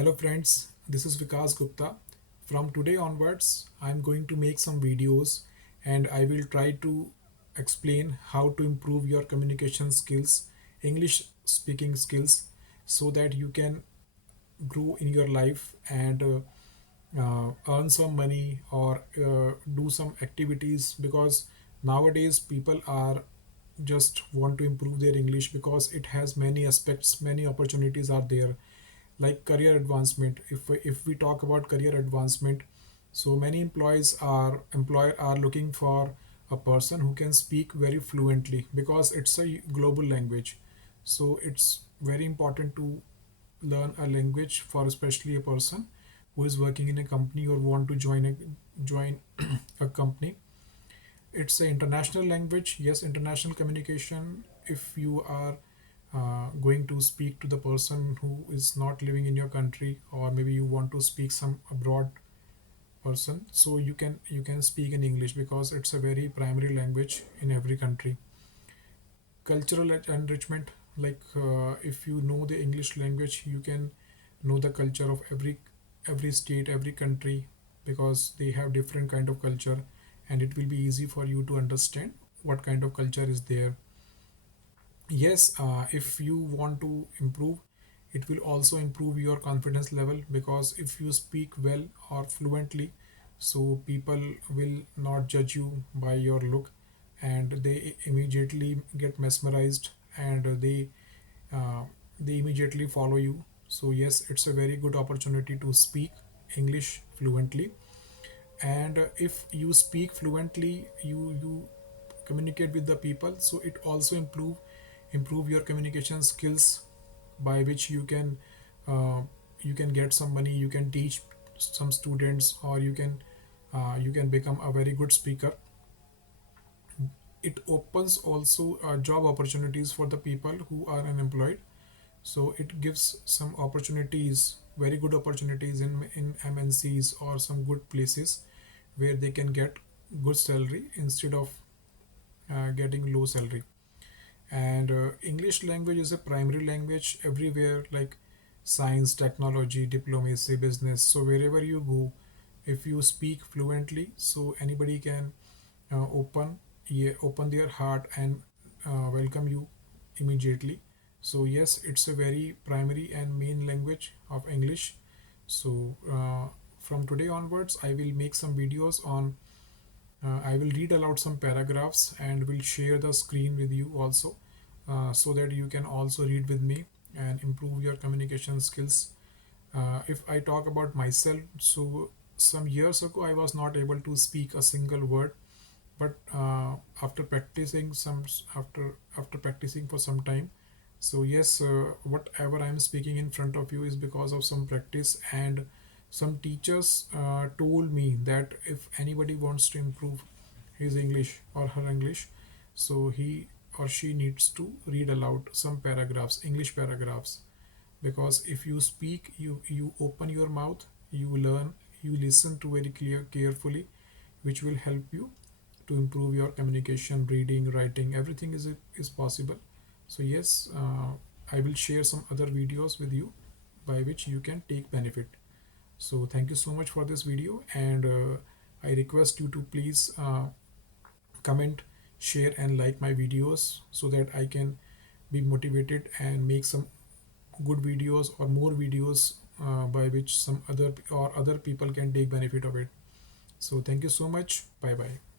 Hello friends, this is Vikas Gupta. From today onwards, I'm going to make some videos and I will try to explain how to improve your communication skills, English speaking skills, so that you can grow in your life and earn some money or do some activities because nowadays people are just want to improve their English because it has many aspects, many opportunities are there like career advancement. If we talk about career advancement, so many employer are looking for a person who can speak very fluently because it's a global language. So it's very important to learn a language for especially a person who is working in a company or want to join a company. It's an international language, yes, international communication. If you are going to speak to the person who is not living in your country, or maybe you want to speak some abroad person, so you can speak in English because it's a very primary language in every country. Cultural enrichment, like if you know the English language, you can know the culture of every state, every country, because they have different kind of culture, and it will be easy for you to understand what kind of culture is there. Yes, if you want to improve, it will also improve your confidence level because if you speak well or fluently, so people will not judge you by your look, and they immediately get mesmerized, and uh, they immediately follow you. So yes, it's a very good opportunity to speak English fluently. And if you speak fluently, you communicate with the people, so it also improve your communication skills, by which uh, you can get some money, you can teach some students, or you can become a very good speaker. It opens also job opportunities for the people who are unemployed. So it gives some opportunities, very good opportunities in MNCs or some good places where they can get good salary instead of getting low salary. And English language is a primary language everywhere, like science, technology, diplomacy, business. So wherever you go, if you speak fluently, so anybody can open their heart and welcome you immediately. So yes, it's a very primary and main language of English. So from today onwards, I will make some videos on I will read aloud some paragraphs and will share the screen with you also, so that you can also read with me and improve your communication skills. If I talk about myself, so some years ago I was not able to speak a single word, but after practicing after practicing for some time, so yes, whatever I'm speaking in front of you is because of some practice, and some teachers told me that if anybody wants to improve his English or her English, so he or she needs to read aloud some paragraphs, English paragraphs, because if you speak, you open your mouth, you learn, you listen to very clear carefully, which will help you to improve your communication, reading, writing, everything is possible. So yes, I will share some other videos with you by which you can take benefit. So thank you so much for this video, and I request you to please comment, share, and like my videos so that I can be motivated and make some good videos or more videos by which some other people can take benefit of it. So thank you so much. Bye bye.